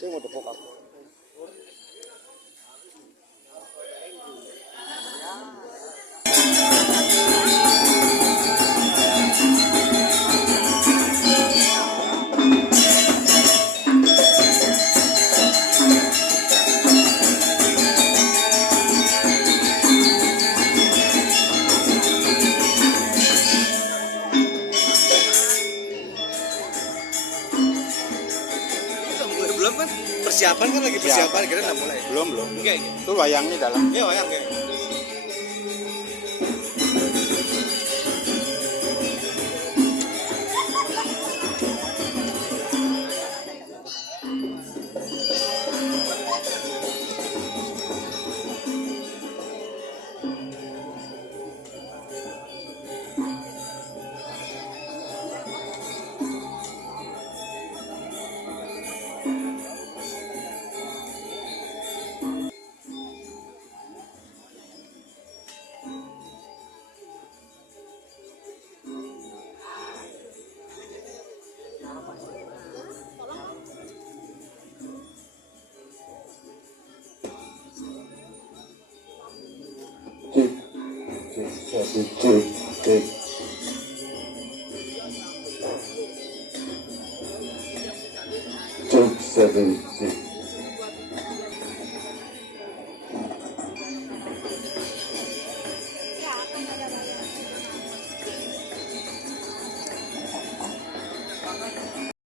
Saya mau depok aku. Belum kan? Persiapan kan lagi persiapan, kira udah mulai. Belum. Enggak. Itu wayangnya dalam. Ya wayang kayak. Cek. Cek 7 6.